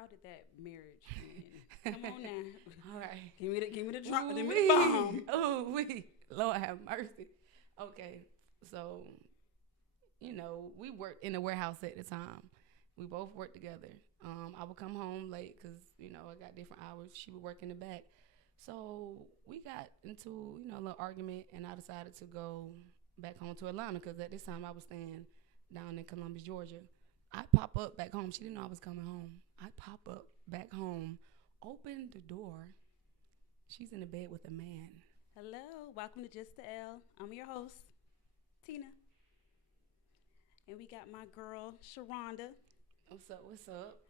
how did that marriage end? Come on now. All right. Give me the drop. Give me the bomb. Oh, Lord have mercy. Okay, so we worked in the warehouse at the time. We both worked together. I would come home late because I got different hours. She would work in the back. So we got into a little argument, and I decided to go back home to Atlanta because at this time I was staying down in Columbus, Georgia. I pop up back home. She didn't know I was coming home. I pop up back home, open the door. She's in the bed with a man. Hello, welcome to Just the L. I'm your host, Tina. And we got my girl, Sharonda. What's up? What's up?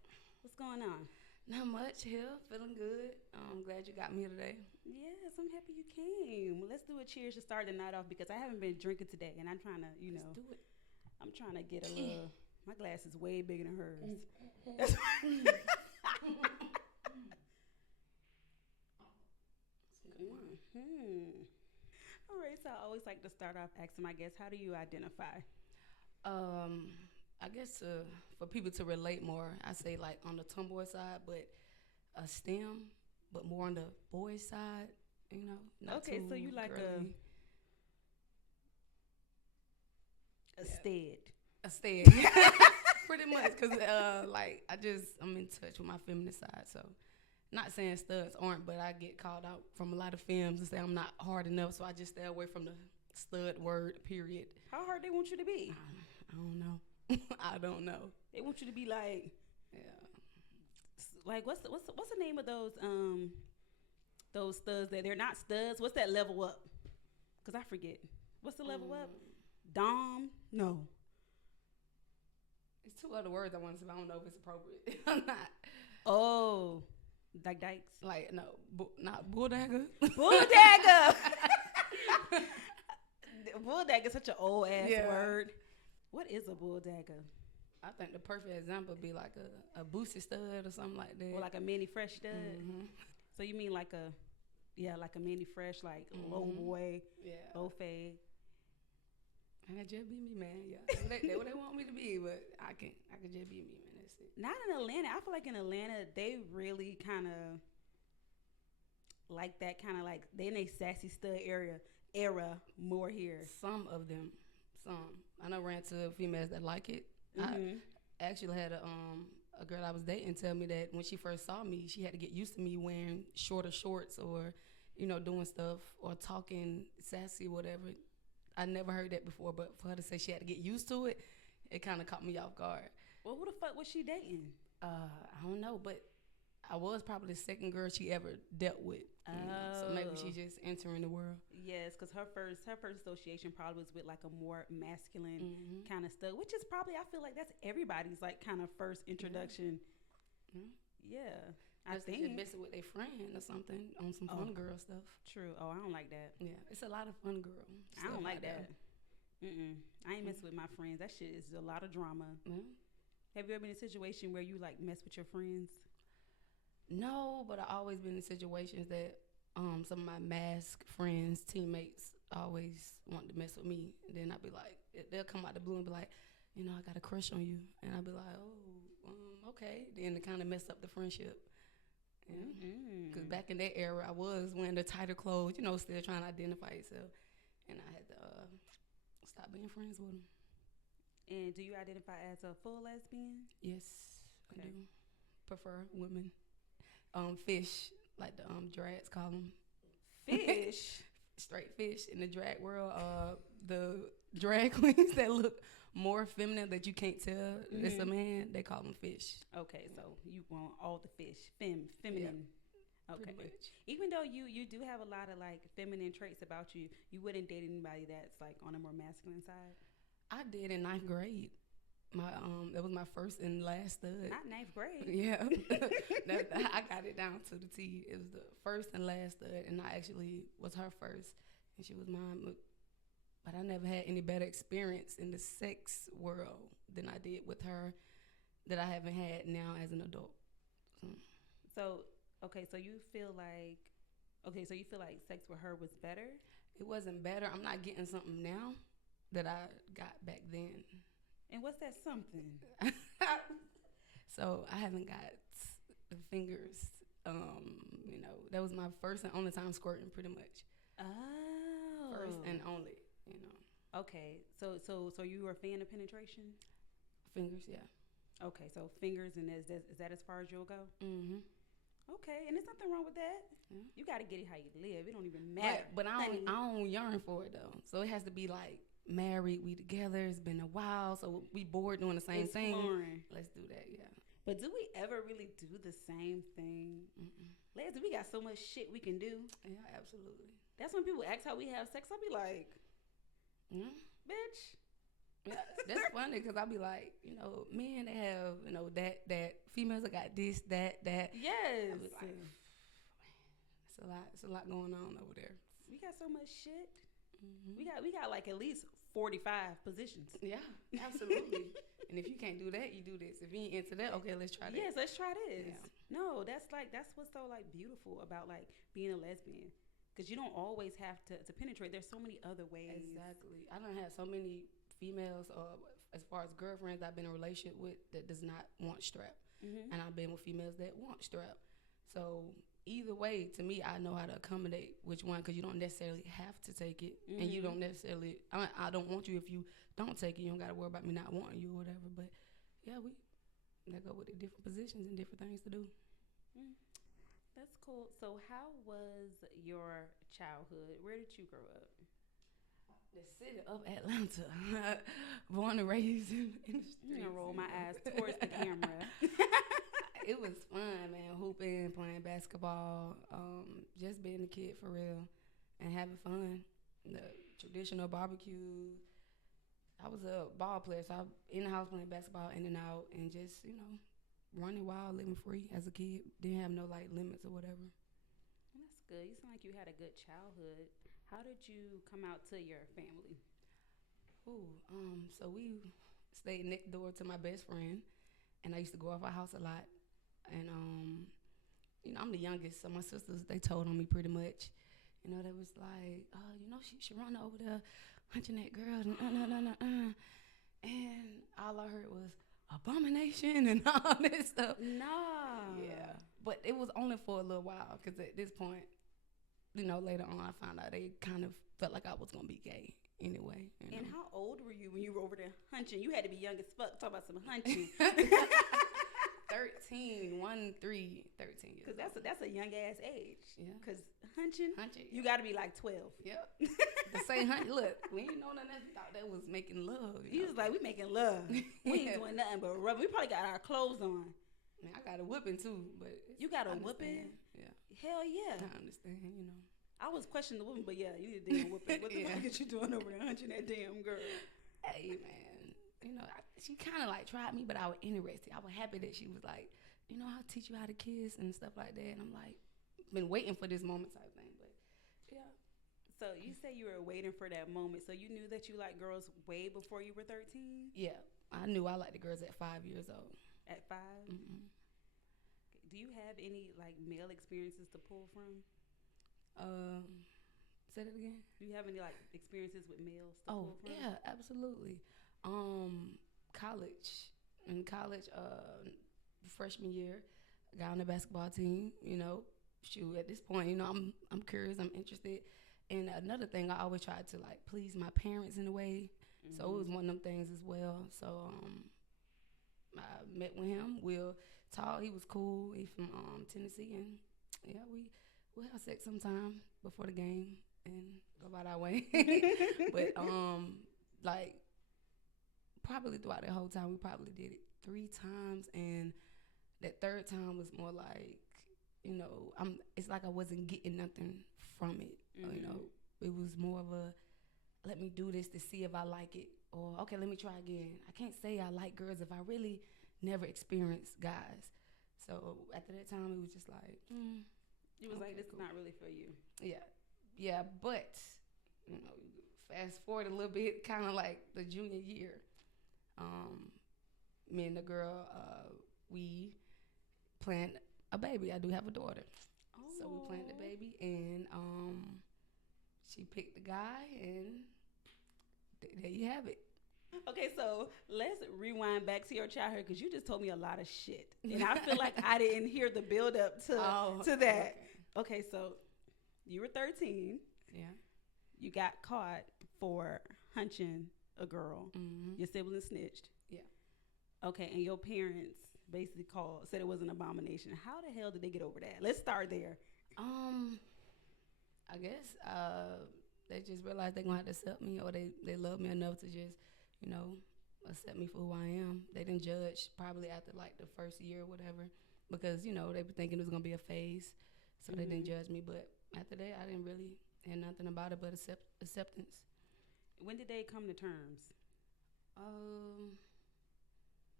What's going on? Not much here. Feeling good. I'm glad you got me here today. Yes, I'm happy you came. Let's do a cheers to start the night off because I haven't been drinking today, and I'm trying to, Let's do it. I'm trying to get a little. My glass is way bigger than hers. All right, so I always like to start off asking my guests, how do you identify? I guess for people to relate more, I say like on the tomboy side, but a STEM, but more on the boy side, Not okay, so you like girly. a stead. A stead, pretty much, because I'm in touch with my feminine side, so not saying studs aren't, but I get called out from a lot of femmes and say I'm not hard enough, so I just stay away from the stud word, period. How hard they want you to be? I don't know. I don't know. They want you to be like, like what's the name of those studs that they're not studs? What's that level up? Cause I forget. What's the level up? Dom? No. It's two other words I want to say, but I don't know if it's appropriate. I'm not. Oh, like dykes? Like no, not bulldagger. Bulldagger. Bulldagger is such an old ass word. What is a bulldagger? I think the perfect example would be like a boosted stud or something like that. Or like a mini fresh stud. Mm-hmm. So you mean like a mini fresh, like low boy, low fade. That just be me, man. Yeah, they what they want me to be, but I can just be me, man. That's it. Not in Atlanta. I feel like in Atlanta they really kind of like that, kind of like they in a sassy stud era more here. Some of them, I know ran to females that like it. Mm-hmm. I actually had a girl I was dating tell me that when she first saw me, she had to get used to me wearing shorter shorts or doing stuff or talking sassy, whatever. I never heard that before, but for her to say she had to get used to it, it kind of caught me off guard. Well, who the fuck was she dating? I don't know, but I was probably the second girl she ever dealt with. So maybe she just entering the world. Yes, because her first association probably was with like a more masculine kind of stuff, which is probably, I feel like that's everybody's like kind of first introduction. Mm-hmm. Yeah. I think just messing with their friend or something on some fun girl stuff. True. Oh, I don't like that. Yeah, it's a lot of fun girl. I don't like that. I ain't messing with my friends. That shit is a lot of drama. Have you ever been in a situation where you like mess with your friends? No, but I always been in situations that some of my mask friends, teammates, always want to mess with me. And then I'd be like, they'll come out the blue and be like, I got a crush on you. And I'd be like, okay. Then to kind of mess up the friendship. Because back in that era, I was wearing the tighter clothes, still trying to identify yourself. And I had to stop being friends with them. And do you identify as a full lesbian? Yes, okay. I do. Prefer women. Fish, like the drags call them. Fish? Straight fish in the drag world. The drag queens that look more feminine that you can't tell it's a man, they call them fish. Okay, so you want all the fish. Feminine. Yeah, okay. Even though you do have a lot of like feminine traits about you, you wouldn't date anybody that's like on a more masculine side? I did in 9th grade. That was my first and last stud. Not 9th grade. Yeah. I got it down to the T. It was the first and last stud, and I actually was her first, and she was mine. But I never had any better experience in the sex world than I did with her that I haven't had now as an adult. So you feel like sex with her was better? It wasn't better. I'm not getting something now that I got back then. And what's that something? So I haven't got the fingers. You know, that was my first and only time squirting, pretty much. Oh. First and only, you know. Okay. So you were a fan of penetration? Fingers, yeah. Okay, so fingers, and is that as far as you'll go? Mm-hmm. Okay, and there's nothing wrong with that. Yeah. You got to get it how you live. It don't even matter. But I don't yearn for it though. So it has to be like married, we together. It's been a while, so we bored doing the same thing. Let's do that, yeah. But do we ever really do the same thing? Leslie, we got so much shit we can do. Yeah, absolutely. That's when people ask how we have sex. I'll be like, bitch. Yeah, that's funny because I'll be like, you know, men that have, you know, that females that got this, that. Yes. I'll be like, it's a lot going on over there. We got so much shit. We got like at least 45 positions. Yeah, absolutely. And if you can't do that, you do this. If you ain't into that, okay, let's try that. Yes, let's try this. Yeah. No, that's what's so like beautiful about like being a lesbian, because you don't always have to penetrate. There's so many other ways. Exactly. I don't have so many females, as far as girlfriends I've been in a relationship with that does not want strap, and I've been with females that want strap. So either way, to me, I know how to accommodate which one, because you don't necessarily have to take it, and you don't necessarily. I don't want you if you don't take it. You don't got to worry about me not wanting you or whatever. But yeah, that go with the different positions and different things to do. That's cool. So how was your childhood? Where did you grow up? The city of Atlanta. Born and raised in the streets. I'm gonna roll my eyes towards the camera. It was fun, man. Hooping, playing basketball, just being a kid for real, and having fun. The traditional barbecue. I was a ball player, so I in the house playing basketball, in and out, and just, you know, running wild, living free as a kid. Didn't have no like limits or whatever. That's good. You sound like you had a good childhood. How did you come out to your family? So we stayed next door to my best friend, and I used to go off our house a lot. And you know, I'm the youngest, so my sisters, they told on me pretty much. You know, they was like, you know, she should run over there, hunching that girl, and and all I heard was abomination and all this stuff. Nah. Yeah, but it was only for a little while, because at this point, you know, later on, I found out they kind of felt like I was gonna be gay anyway. You know? And how old were you when you were over there hunching? You had to be young as fuck. Talk about some hunching. 13 years. Because that's a young ass age. Yeah. Because hunching, you yeah. got to be like 12. Yep. The same hunt. Look, we ain't know nothing else. Thought that was making love. You was like, we making love. We ain't doing nothing but rubbing. We probably got our clothes on. Man, I got a whipping too, but you got a whipping? Yeah. Hell yeah. I understand. You know. I was questioning the woman, but yeah, you did a damn whipping. What the fuck is you doing over there hunching that damn girl? Hey man, you know, she kind of like tried me, but I was interested. I was happy that she was like, you know, I'll teach you how to kiss and stuff like that. And I'm like, been waiting for this moment type thing. But yeah. So you say you were waiting for that moment. So you knew that you liked girls way before you were 13? Yeah, I knew I liked the girls at 5 years old. At 5? Mm-hmm. Do you have any like male experiences to pull from? Say that again. Do you have any like experiences with males to pull from? Yeah, absolutely. In college, freshman year, I got on the basketball team. You know, shoot, at this point, you know, I'm curious, I'm interested. And another thing, I always tried to like please my parents in a way. Mm-hmm. So it was one of them things as well. So I met with him. We'll talk. He was cool. He's from Tennessee, and yeah, we'll have sex sometime before the game and go about our way. But like probably throughout that whole time, we probably did it 3 times, and that third time was more like, you know, it's like I wasn't getting nothing from it. Mm-hmm. You know, it was more of a, let me do this to see if I like it, or okay, let me try again. I can't say I like girls if I really never experienced guys. So after that time, it was just like, you was like, this is not really for you. Yeah, but you know, fast forward a little bit, kind of like the junior year. Me and the girl, we planned a baby. I do have a daughter. Oh. So we planned the baby, and she picked the guy, and there you have it. Okay, so let's rewind back to your childhood because you just told me a lot of shit, and I feel like I didn't hear the build up to that. Okay, so you were 13. Yeah. You got caught for hunching a girl. Mm-hmm. Your siblings snitched. Yeah. Okay, and your parents basically said it was an abomination. How the hell did they get over that? Let's start there. I guess they just realized they're gonna have to accept me, or they love me enough to just, you know, accept me for who I am. They didn't judge probably after like the first year or whatever, because you know they were thinking it was gonna be a phase, so they didn't judge me. But after that, I didn't really hear nothing about it but acceptance. When did they come to terms?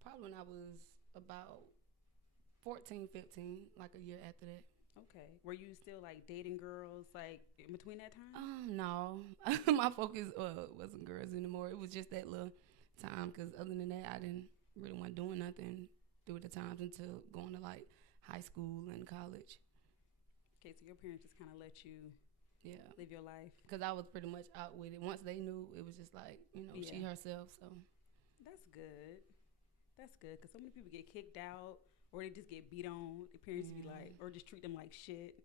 Probably when I was about 14, 15, like a year after that. Okay. Were you still like dating girls like in between that time? No. My focus wasn't girls anymore. It was just that little time, because other than that, I didn't really want doing nothing through the times until going to like high school and college. Okay, so your parents just kind of let you live your life. Because I was pretty much out with it. Once they knew, it was just like, you know, she herself. So that's good. That's good, because so many people get kicked out, or they just get beat on. The parents be like, or just treat them like shit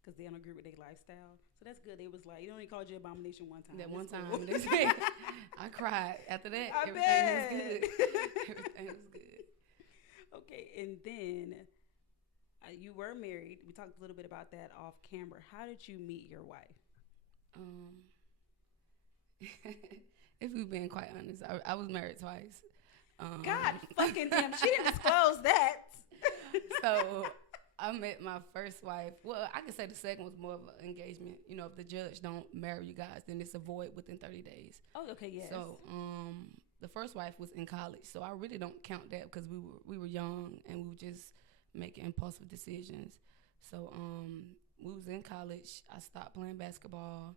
because they don't agree with their lifestyle. So that's good. They was like, you only called you abomination one time. That that's one cool. time, they said, I cried. After that, I everything bet. was good. Everything was good. Okay, and then you were married. We talked a little bit about that off camera. How did you meet your wife? If we've been quite honest, I was married twice. God fucking damn, she didn't disclose that. So I met my first wife. Well, I can say the second was more of an engagement. You know, if the judge don't marry you guys, then it's a void within 30 days. Oh, okay, yes. So the first wife was in college, so I really don't count that because we were young and we were just making impulsive decisions. So we was in college. I stopped playing basketball,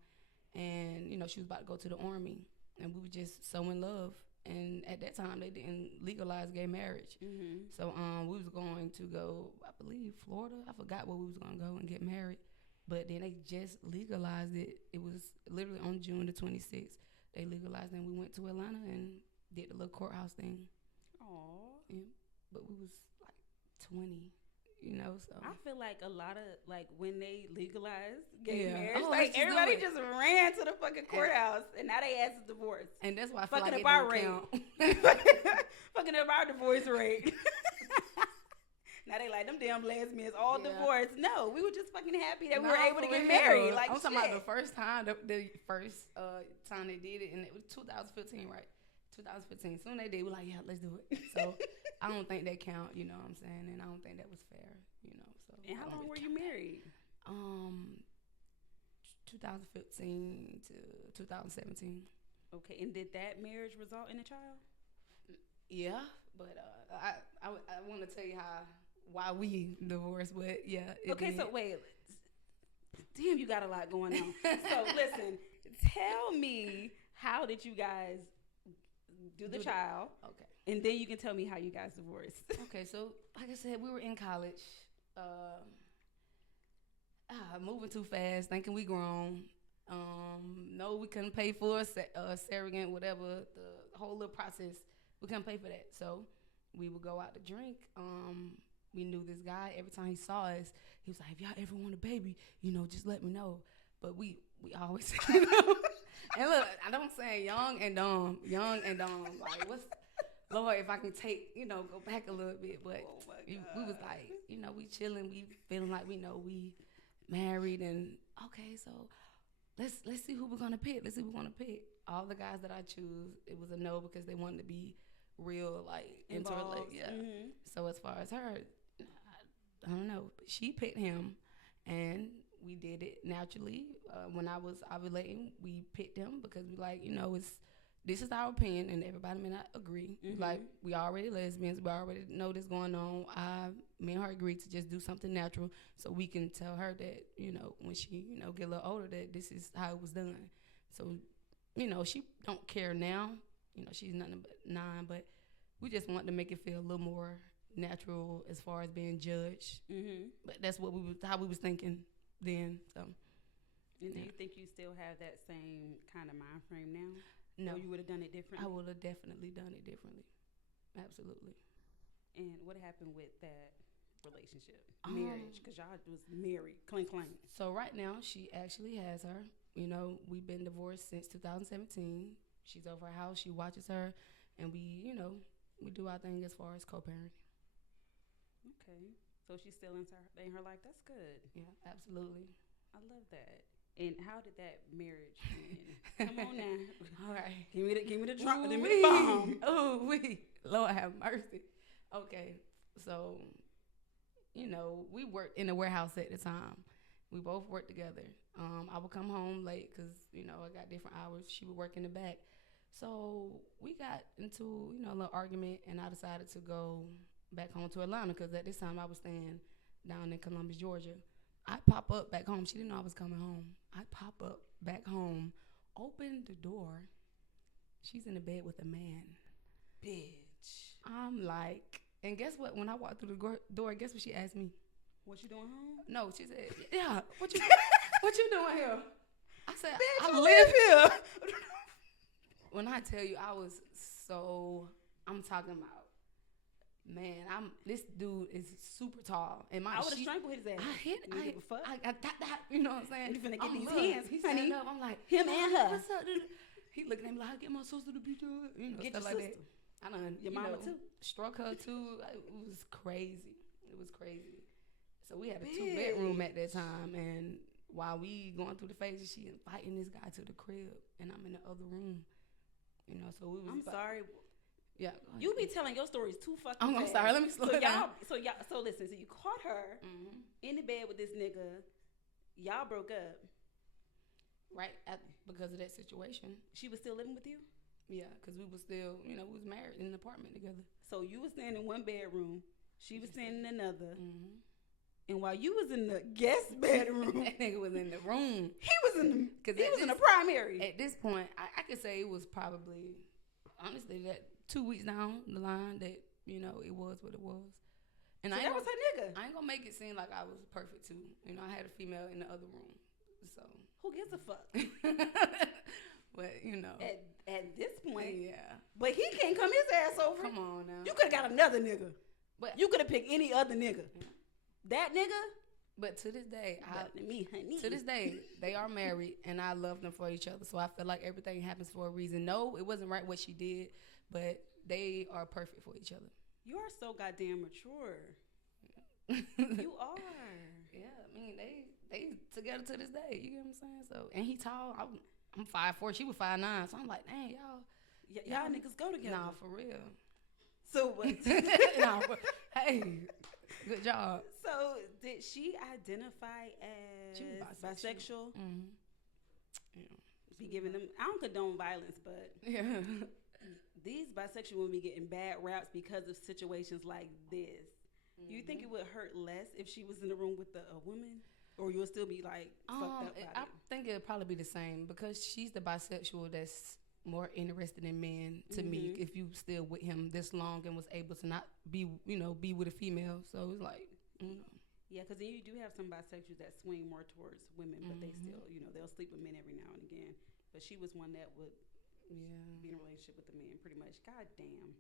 and you know she was about to go to the Army, and we were just so in love. And at that time, they didn't legalize gay marriage. Mm-hmm. So we was going to go, I believe, Florida. I forgot where we was going to go and get married. But then they just legalized it. It was literally on June the 26th. They legalized it, and we went to Atlanta and did the little courthouse thing. Aww. Yeah. But we was like 20. You know, so I feel like a lot of like when they legalized gay marriage, like everybody just ran to the fucking courthouse, and now they asked divorce. And that's why I feel fucking like up our rate, fucking up our divorce rate. Now they like them damn lesbians all divorced. No, we were just fucking happy that we were able to get married. Like I'm talking about the first time, the first time they did it, and it was 2015, right? 2015. Soon they did. We're like, yeah, let's do it. So I don't think that count. You know what I'm saying? And I don't think that was fair. You know. So. And how long were you married? 2015 to 2017. Okay. And did that marriage result in a child? Yeah, but I want to tell you why we divorced. But yeah. Okay. So wait. Damn, you got a lot going on. So listen, tell me, how did you guys do the child? Okay. And then you can tell me how you guys divorced. Okay, so like I said, we were in college, moving too fast, thinking we grown. No, we couldn't pay for a surrogate, whatever, the whole little process. We couldn't pay for that. So we would go out to drink. We knew this guy. Every time he saw us, he was like, if y'all ever want a baby, you know, just let me know. But we always, you know. And look, I don't say young and dumb. Like, Lord, if I can go back a little bit. But we was like, you know, we chilling. We feeling like we know we married. And, okay, so let's see who we're going to pick. All the guys that I choose, it was a no because they wanted to be real, like, into it. Like, yeah. Mm-hmm. So as far as her, I don't know. She picked him, and we did it naturally. When I was ovulating, we picked him because we like, you know, this is our opinion, and everybody may not agree. Mm-hmm. Like, we already lesbians. We already know this going on. Me and her agreed to just do something natural so we can tell her that, you know, when she, you know, get a little older, that this is how it was done. So, you know, she don't care now. You know, she's nothing but 9, but we just want to make it feel a little more natural as far as being judged. Mm-hmm. But that's how we was thinking then. So, and do you think you still have that same kind of mind frame now? No, Or you would have done it differently? I would have definitely done it differently. Absolutely. And what happened with that relationship, marriage? Because y'all was married, clink clank. So right now, she actually has her. You know, we've been divorced since 2017. She's over her house. She watches her, and we do our thing as far as co-parenting. Okay, so she's still in her life. That's good. Yeah, absolutely. I love that. And how did that marriage end? Come on now. All right. Give me the drop. Give me the bomb. Oh, Lord have mercy. Okay, so we worked in a warehouse at the time. We both worked together. I would come home late because I got different hours. She would work in the back. So we got into a little argument, and I decided to go back home to Atlanta because at this time I was staying down in Columbus, Georgia. I pop up back home. She didn't know I was coming home. I pop up back home, open the door. She's in the bed with a man. Bitch. I'm like, and guess what? When I walked through the door, guess what she asked me? What you doing home? No, she said, yeah, what you doing here? I said, Bitch, I live here. When I tell you, I'm talking about, man, this dude is super tall. And I would have strangled his ass. I give a fuck. You know what I'm saying? You finna get these look, hands, He's honey. standing up. I'm like, him and her. What's up, dude? He looking at me like, get my sister to beat you. Get stuff your like sister. that. I done, Your mama too. Struck her too. It was crazy. So we had a 2-bedroom at that time, and while we going through the phases, she inviting this guy to the crib, and I'm in the other room. So we was. I'm sorry. Yeah. You be telling your stories too fucking I'm fast. sorry. Let me slow it down. So listen. So you caught her in the bed with this nigga. Y'all broke up. Right. Because of that situation. She was still living with you? Yeah, because we was still, we was married in an apartment together. So you was staying in one bedroom. She was staying in another. And while you was in the guest bedroom, that nigga was in the room. He was in the primary. At this point, I could say it was probably, honestly, that 2 weeks down the line that it was what it was. And so that was her nigga. I ain't gonna make it seem like I was perfect too. I had a female in the other room. So who gives a fuck? But at this point, yeah. But he can't come his ass over. Come on now. You could have got another nigga. But you could have picked any other nigga. Yeah. That nigga. But to this day, to this day, they are married, and I love them for each other. So I feel like everything happens for a reason. No, it wasn't right what she did, but they are perfect for each other. You are so goddamn mature. You are. Yeah, I mean they together to this day. You get what I'm saying? So, and he tall. I'm 5'4". She was 5'9". So I'm like, dang, y'all niggas go together. Nah, for real. So what? Hey, good job. So did she identify as bisexual? Mm-hmm. Yeah. Be giving them. I don't condone violence, but yeah. These bisexual women be getting bad raps because of situations like this. Mm-hmm. You think it would hurt less if she was in the room with a woman? Or you'll still be like fucked up I think it'll probably be the same because she's the bisexual that's more interested in men to me if you still with him this long and was able to not be with a female. So it's like, Yeah, because then you do have some bisexuals that swing more towards women, but they still, they'll sleep with men every now and again. But she was one that would be in a relationship with the man pretty much. God damn.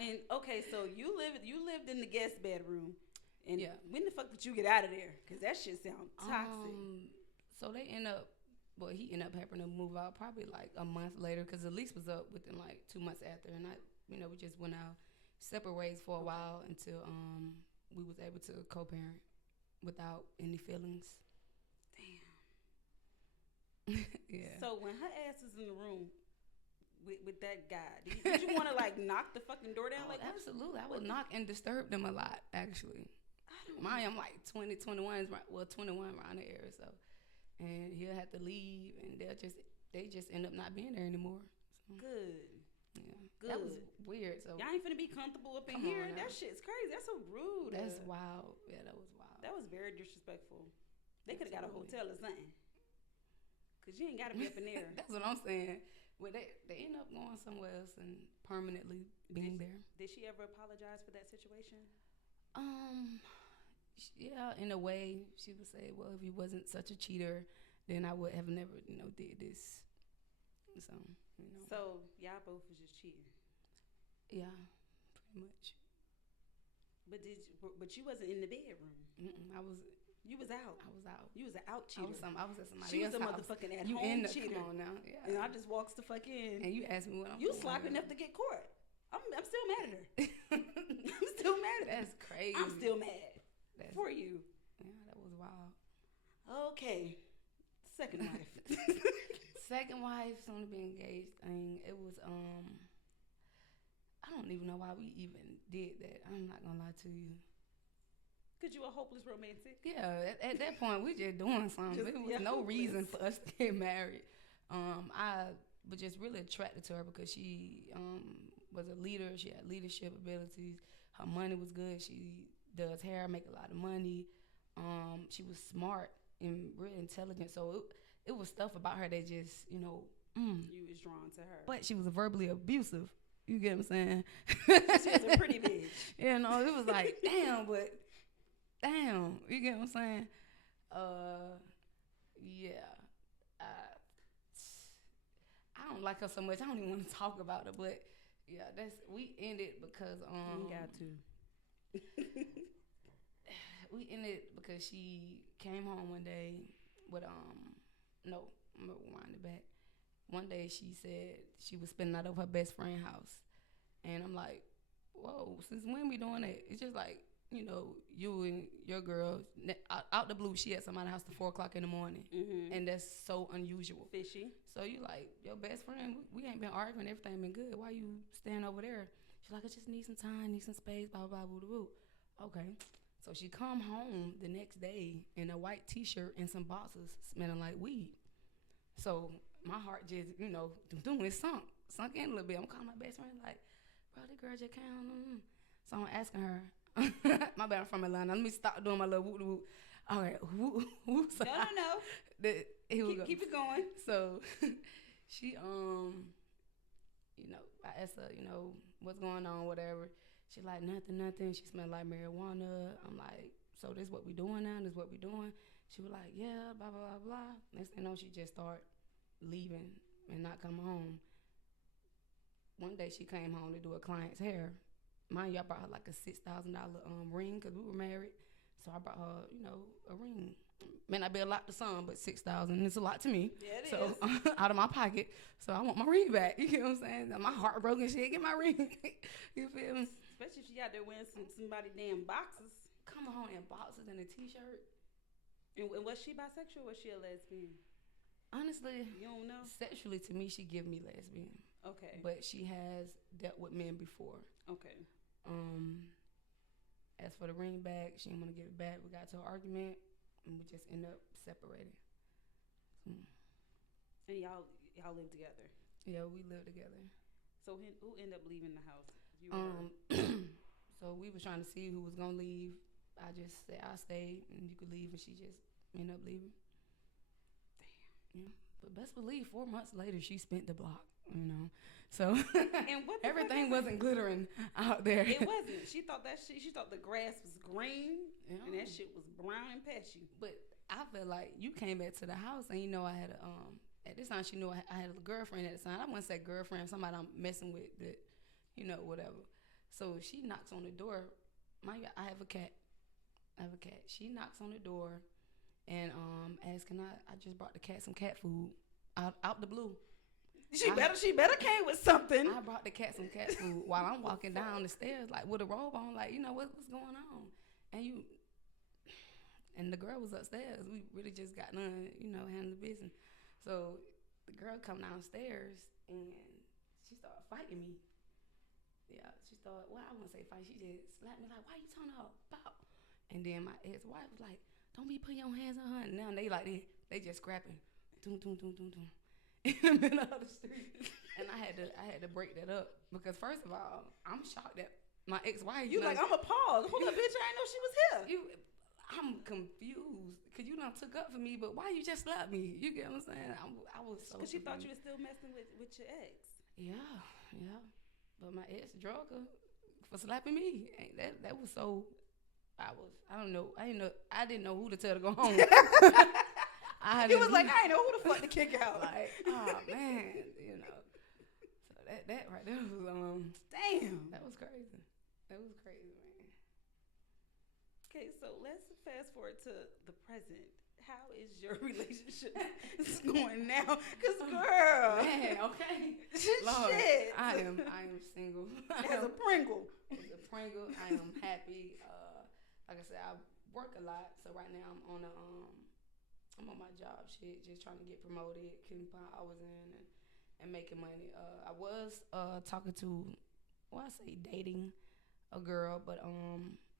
And okay, so you lived in the guest bedroom. And when the fuck did you get out of there? Because that shit sounds toxic. So he ended up having to move out probably like a month later because the lease was up within like 2 months after. And we just went out separate ways for a while until we was able to co-parent without any feelings. Damn. Yeah. So when her ass is in the room with that guy, did you want to like knock the fucking door down? Like absolutely. I would knock and disturb them a lot actually. I'm like 20, 21 around the area, so and he'll have to leave, and they just end up not being there anymore. So. Good. Yeah. Good. That was weird. So y'all ain't finna be comfortable up in here. That shit's crazy. That's so rude. That's wild. Yeah, that was wild. That was very disrespectful. They could have got a hotel or something. Cause you ain't gotta be up in there. That's what I'm saying. Well, they end up going somewhere else and permanently being there. Did she ever apologize for that situation? Yeah, in a way, she would say, well, if he wasn't such a cheater, then I would have never, did this. So, you know. So y'all both was just cheating. Yeah, pretty much. But you wasn't in the bedroom. I was. You was out. I was out. You was an out cheater. I was at somebody She was else's a house. motherfucking at You home in cheater. Come on now. Yeah. And I just walks the fuck in. And you asked me what I'm You doing. sloppy enough to get caught. I'm still mad at her. I'm still mad at her. That's crazy. I'm still mad for you. Yeah, that was wild. Okay. Second wife. Second wife's only been engaged thing. It was I don't even know why we even did that. I'm not gonna lie to you. Cause you a hopeless romantic. Yeah, at that point we just doing something. There was no reason for us to get married. I was just really attracted to her because she was a leader. She had leadership abilities. Her money was good. She does hair, make a lot of money. She was smart and really intelligent. So it was stuff about her that just, you know, you was drawn to her. But she was verbally abusive. You get what I'm saying? She was a pretty bitch. You know, it was like, damn, you get what I'm saying? Yeah. I don't like her so much. I don't even want to talk about her, but yeah, we ended because you got to. We ended because she came home one day with no, I'm gonna rewind it back. One day she said she was spending out of her best friend's house, and I'm like, whoa, since when we doing that? It's just like, you know, you and your girl out the blue. She at somebody's house till 4:00 in the morning, and that's so unusual. Fishy. So you like your best friend? We ain't been arguing. Everything been good. Why you staying over there? She's like, I just need some time, need some space. Blah blah blah blah blah. Okay. So she come home the next day in a white T-shirt and some boxes smelling like weed. So my heart just, you know, it sunk in a little bit. I'm calling my best friend like, bro, this girl just came home. So I'm asking her, my bad, I'm from Atlanta. Let me stop doing my little whoop whoop. All right, whoop. No. Keep it going. So she, you know, I asked her, you know, what's going on, whatever. She like, nothing. She smelled like marijuana. I'm like, so this what we doing now? This what we doing? She was like, yeah, blah, blah, blah, blah. Next thing you know, she just started leaving and not coming home. One day she came home to do a client's hair. Mind you, I brought her like a $6,000 ring because we were married. So I brought her, you know, a ring. May not be a lot to some, but $6,000 is a lot to me. Yeah, it so, is. Out of my pocket. So I want my ring back. You get what I'm saying? My heart broken shit. Get my ring. You feel me? Especially if she out there wearing somebody damn boxes. Come on, in boxes and a T-shirt. And was she bisexual or was she a lesbian? Honestly, you don't know. Sexually, to me, she give me lesbian. Okay. But she has dealt with men before. Okay. As for the ring back, she didn't want to give it back. We got to an argument, and we just ended up separating. And y'all live together. Yeah, we live together. So who ended up leaving the house? You So we was trying to see who was gonna leave. I just said I stayed, and you could leave, and she just ended up leaving. Damn. Yeah. But best believe, 4 months later, she spent the block. You know, so and what everything wasn't glittering out there. It wasn't. She thought she thought the grass was green, and that shit was brown and patchy. But I feel like you came back to the house, and you know I had a at this time she knew I had a girlfriend at the time. I wouldn't say girlfriend, somebody I'm messing with that, you know, whatever. So she knocks on the door. I have a cat. She knocks on the door, and asks, "Can I just brought the cat some cat food out the blue." She better came with something. I brought the cat some cat food while I'm walking down the stairs, like with a robe on, like, you know, what's going on? And the girl was upstairs. We really just got done, you know, handling the business. So the girl come downstairs and she started fighting me. Yeah, she started, well, I wouldn't say fight. She just slapped me like, why you telling her about? And then my ex-wife was like, don't be putting your hands on her. And now they like, they just scrapping. Doom, doom, doom, doom, doom. In the middle of the street. And I had to break that up because first of all, I'm shocked that my ex-wife. You like, I'm appalled. Hold up, bitch, I didn't know she was here. I'm confused because you done took up for me, but why you just slapped me? You get what I'm saying? I was so because she thought you were still messing with your ex. Yeah. But my ex drug her for slapping me. That was so. I didn't know who to tell to go home. I He was like, I ain't know who the fuck to kick out. like, oh man, you know. So that right there was Damn. that was crazy. That was crazy, man. Okay, so let's fast forward to the present. How is your relationship going now? Cause girl, Man, okay. Lord, shit. I am single. As a Pringle. As a Pringle, I am happy. Like I said, I work a lot, so right now I'm on my job shit, just trying to get promoted, keeping my hours in and making money. I was talking to, I say dating a girl, but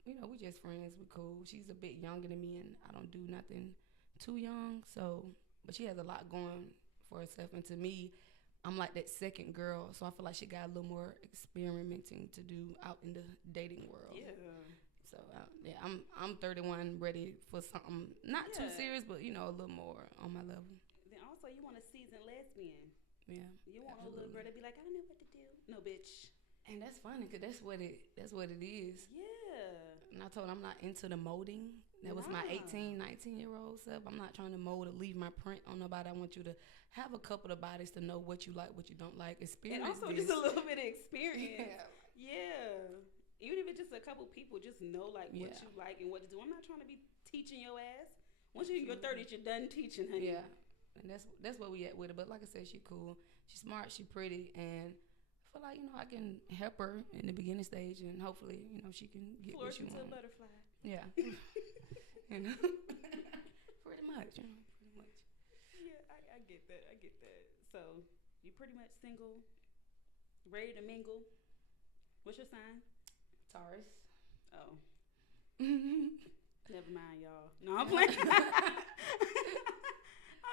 you know, we just friends, we cool. She's a bit younger than me, and I don't do nothing too young, so, but she has a lot going for herself, and to me, I'm like that second girl, so I feel like she got a little more experimenting to do out in the dating world. Yeah. So yeah, I'm 31, ready for something not too serious, but you know, a little more on my level. Then also you want a seasoned lesbian. Yeah. You want a little girl to be like, I don't know what to do. No, bitch. And that's funny because that's what it is. Yeah. And I told her I'm not into the molding. That was my 18, 19-year-old self. I'm not trying to mold or leave my print on nobody. I want you to have a couple of bodies to know what you like, what you don't like. Experience and also this. just a little bit of experience. Yeah. Yeah. Even if it's just a couple people, just know like what Yeah. you like and what to do. I'm not trying to be teaching your ass. Once you're in your 30s, you're done teaching, honey. Yeah. And that's where we at with it. But like I said, she cool. She's smart. She pretty. And I feel like, you know, I can help her in the beginning stage, and hopefully, you know, she can get what she wants. A butterfly. Yeah. You know? Pretty much. You know, pretty much. Yeah, I get that. I get that. So you pretty much single, ready to mingle. What's your sign? Taurus. Oh. Never mind, y'all. No, I'm playing. I'm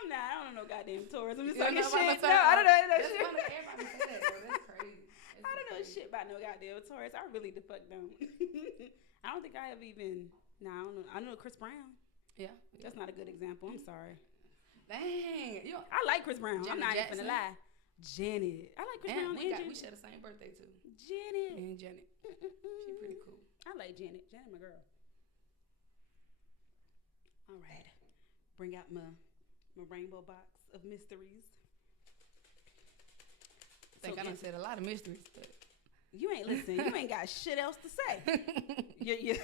not. I don't know goddamn Taurus. I'm just talking shit. No, I don't know that That's shit. funny. Everybody say that, though. That's crazy. I don't know shit about no goddamn Taurus. I really the fuck don't. I don't think I have even. Nah, I don't know. I know Chris Brown. Yeah. That's not a good example. I'm sorry. Dang. I like Chris Brown. Janet I'm not Jackson. even gonna lie. Janet. I like Chris Brown. We share the same birthday too. Janet. Me and Janet. She pretty cool. I like Janet. Janet, my girl. All right. Bring out my rainbow box of mysteries. I think I done said a lot of mysteries, but you ain't listen. You ain't got shit else to say. Yeah.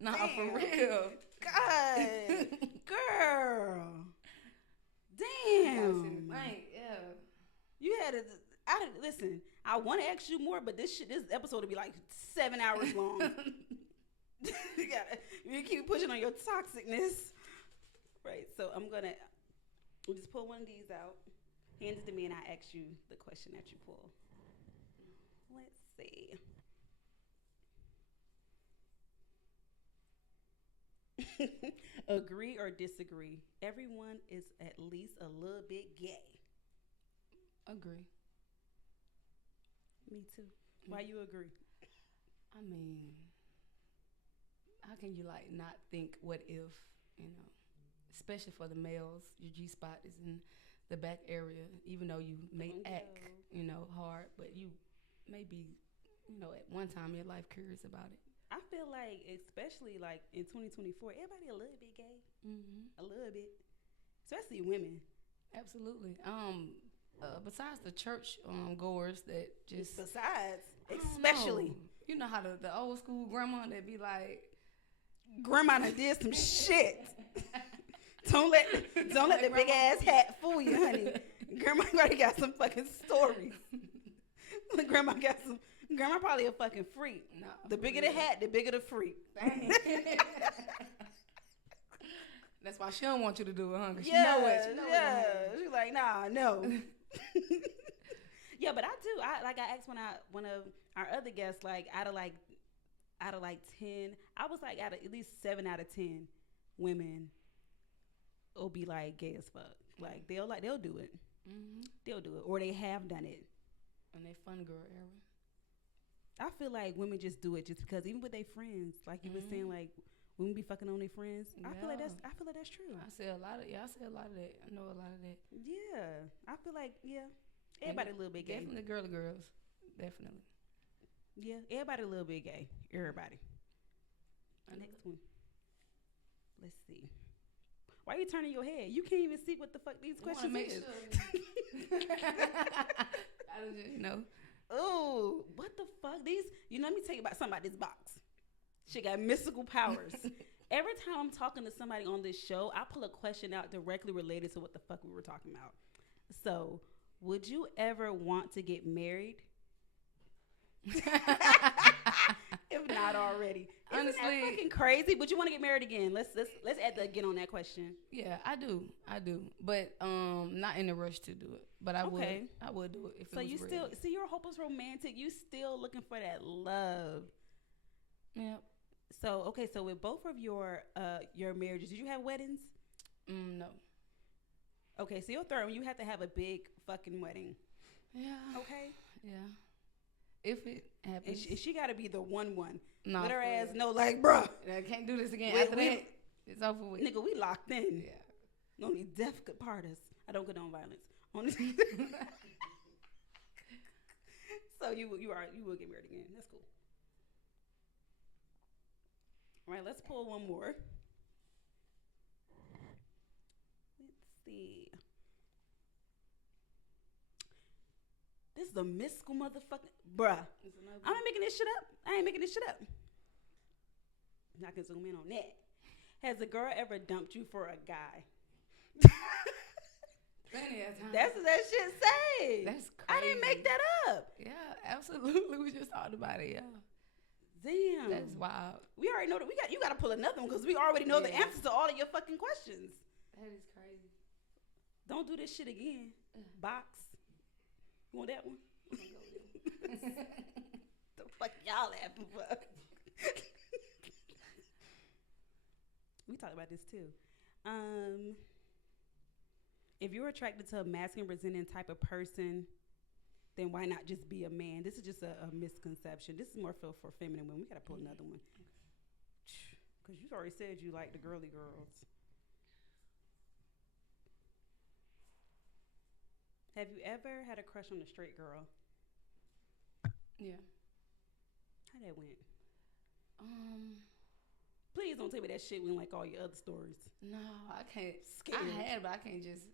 Nah, for real. God, girl. Damn. Yeah. You had to. Listen. I want to ask you more, but this episode will be like 7 hours long. You keep pushing on your toxicness. Right. So we'll just pull one of these out. Hand it to me, and I ask you the question that you pull. Let's see. Agree or disagree? Everyone is at least a little bit gay. Agree. Me too. Why you agree? I mean, how can you like not think what if, you know, especially for the males, your G-spot is in the back area, even though you may act, you know, hard, but you may be, you know, at one time in your life curious about it. I feel like, especially like in 2024, everybody a little bit gay. Mm-hmm. A little bit. Especially women. Absolutely. Besides the church goers that just... Besides. Especially. You know how the old school grandma that be like... Grandma done did some shit. Don't let the big ass hat fool you, honey. Grandma already got some fucking stories. Grandma probably a fucking freak. No, the bigger the hat, the bigger the freak. That's why she don't want you to do it, huh? She Yeah, know it. She know it. She's like, nah, no. Yeah, but I do. I asked one of our other guests, like out of 10, I was like at least 7 out of 10 women will be like gay as fuck. Like they'll do it. Mm-hmm. They'll do it, or they have done it. And they fun girl era. I feel like women just do it just because, even with their friends, like you were saying, like women be fucking on their friends. Yeah. I feel like that's true. I say a lot of that. I know a lot of that. Yeah, I feel like everybody a little bit gay. Definitely girly girls. Definitely. Yeah, everybody a little bit gay. Everybody. Next one. Let's see. Why you turning your head? You can't even see what the fuck these questions make is. Sure. I don't just, Oh, what the fuck? These, let me tell you about something about this box. She got mystical powers. Every time I'm talking to somebody on this show, I pull a question out directly related to what the fuck we were talking about. So, would you ever want to get married? If not already. Honestly, isn't that fucking crazy? Would you want to get married again? Let's add the again on that question. Yeah, I do, but not in a rush to do it. But I would do it if it was you real. still see you're a hopeless romantic. You still looking for that love. Yep. So so with both of your marriages, did you have weddings? No. Okay, so your third one, you have to have a big fucking wedding. Yeah. Okay. Yeah. If it happens, and she got to be the one. No, let her ass know, like, bruh, I can't do this again. After that, it's over with. Nigga, we locked in. Yeah. Only death could part us. I don't condone violence. So you will get married again. That's cool. All right, let's pull one more. Let's see. This is a mystical motherfucker. Bruh. I'm not making this shit up. I ain't making this shit up. I can zoom in on that. Has a girl ever dumped you for a guy? Plenty of times. That's what that shit say. That's crazy. I didn't make that up. Yeah, absolutely. We just talked about it. Yeah. Damn. That's wild. We already know that you got to pull another one because we already know the answers to all of your fucking questions. That is crazy. Don't do this shit again. Box. You want that one? The fuck y'all laughing for? We talked about this too. If you're attracted to a masculine presenting type of person, then why not just be a man? This is just a misconception. This is more for feminine women. We gotta pull another one. Because you already said you like the girly girls. Have you ever had a crush on a straight girl? Yeah. How that went? Please don't tell me that shit went like all your other stories. No, I can't. Scared. I had, but I can't just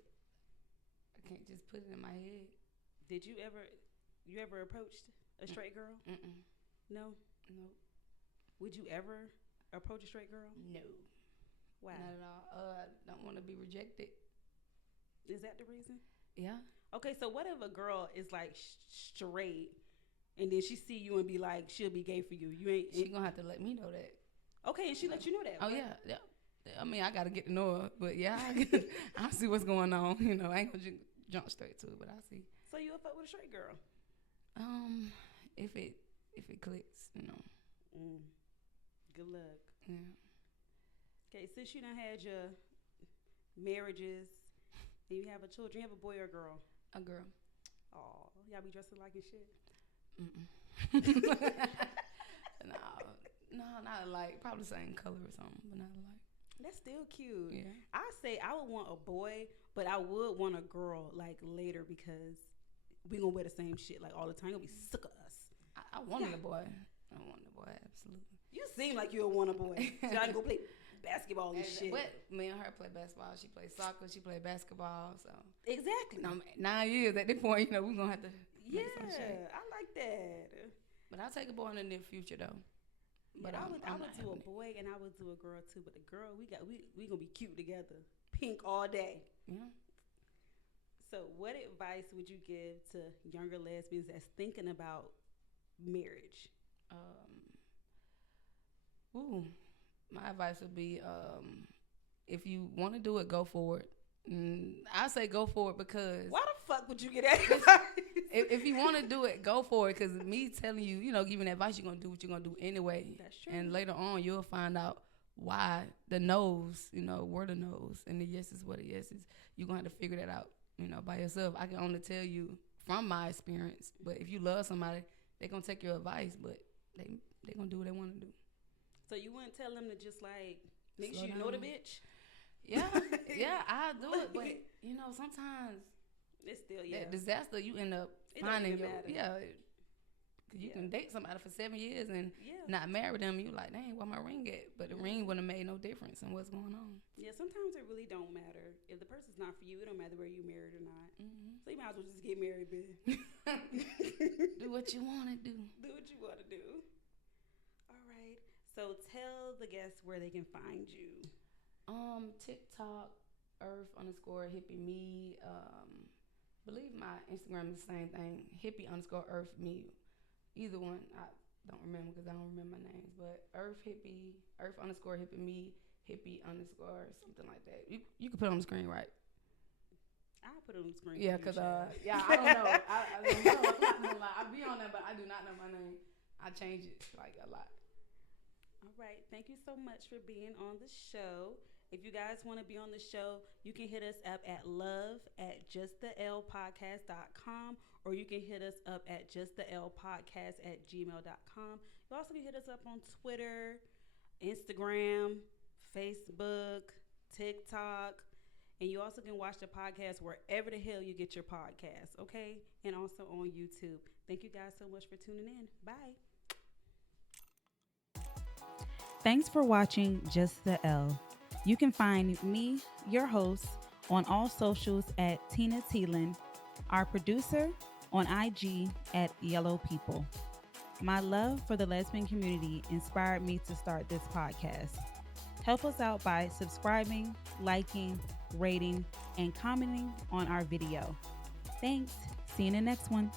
put it in my head. Did you ever approached a straight girl? Mm-mm. No? No. Would you ever approach a straight girl? No. Why? Not at all. I don't want to be rejected. Is that the reason? Yeah. Okay, so what if a girl is like straight and then she see you and be like, she'll be gay for you? You ain't. She gonna have to let me know that. Okay, and she let you know that. Oh, right? Yeah. I mean, I gotta get to know her, but yeah, I'll see what's going on. I ain't gonna jump straight to it, but I'll see. So you a fuck with a straight girl? If it clicks, Good luck. Yeah. Okay, since you done had your marriages and you have a children, you have a boy or a girl? A girl. Oh, y'all be dressing like and shit? No, not alike. Probably the same color or something, but not alike. That's still cute. Yeah. I say I would want a boy, but I would want a girl like later because we gonna wear the same shit like all the time. You'll be sick of us. I wanted a boy. I wanted a boy, absolutely. You seem like you'll want a boy. So I can go play basketball and shit. But me and her play basketball. She plays soccer. She plays basketball. So exactly. 9 years at this point, we're gonna have to. Yeah, I like that. But I'll take a boy in the near future though. But I would do a boy and I would do a girl too. But the girl, we gonna be cute together, pink all day. Yeah. So, what advice would you give to younger lesbians that's thinking about marriage? My advice would be, if you want to do it, go for it. I say go for it because why the fuck would you get that? if you want to do it, go for it. Because me telling you, giving advice, you're gonna do what you're gonna do anyway. That's true. And later on, you'll find out why the no's, were the no's, and the yeses were the yeses. You're gonna have to figure that out, by yourself. I can only tell you from my experience. But if you love somebody, they're gonna take your advice, but they gonna do what they want to do. So you wouldn't tell them to just like make sure you know the bitch? Yeah, I'll do it, but sometimes it's still that disaster you end up finding your Cause you can date somebody for 7 years and not marry them. You like, dang, where my ring at? But the ring wouldn't have made no difference in what's going on. Yeah, sometimes it really don't matter. If the person's not for you, it don't matter where you married or not. So you might as well just get married, bitch. Do what you want to do. Do what you want to do. All right. So tell the guests where they can find you. TikTok, Earth_Hippie me. Believe my Instagram is the same thing. Hippie_Earth me. Either one, I don't remember because I don't remember my names. But Earth_Hippie me, Hippie_ something like that. You can put it on the screen, right? I'll put it on the screen. Yeah, because I don't know. I don't know. I'm not gonna lie. I be on there, but I do not know my name. I change it like a lot. All right. Thank you so much for being on the show. If you guys want to be on the show, you can hit us up at love@justthelpodcast.com, or you can hit us up at justthelpodcast@gmail.com. You also can hit us up on Twitter, Instagram, Facebook, TikTok, and you also can watch the podcast wherever the hell you get your podcasts, okay? And also on YouTube. Thank you guys so much for tuning in. Bye. Thanks for watching Just the L. You can find me, your host, on all socials at Tina Thielen, our producer on IG at Yellow People. My love for the lesbian community inspired me to start this podcast. Help us out by subscribing, liking, rating, and commenting on our video. Thanks. See you in the next one.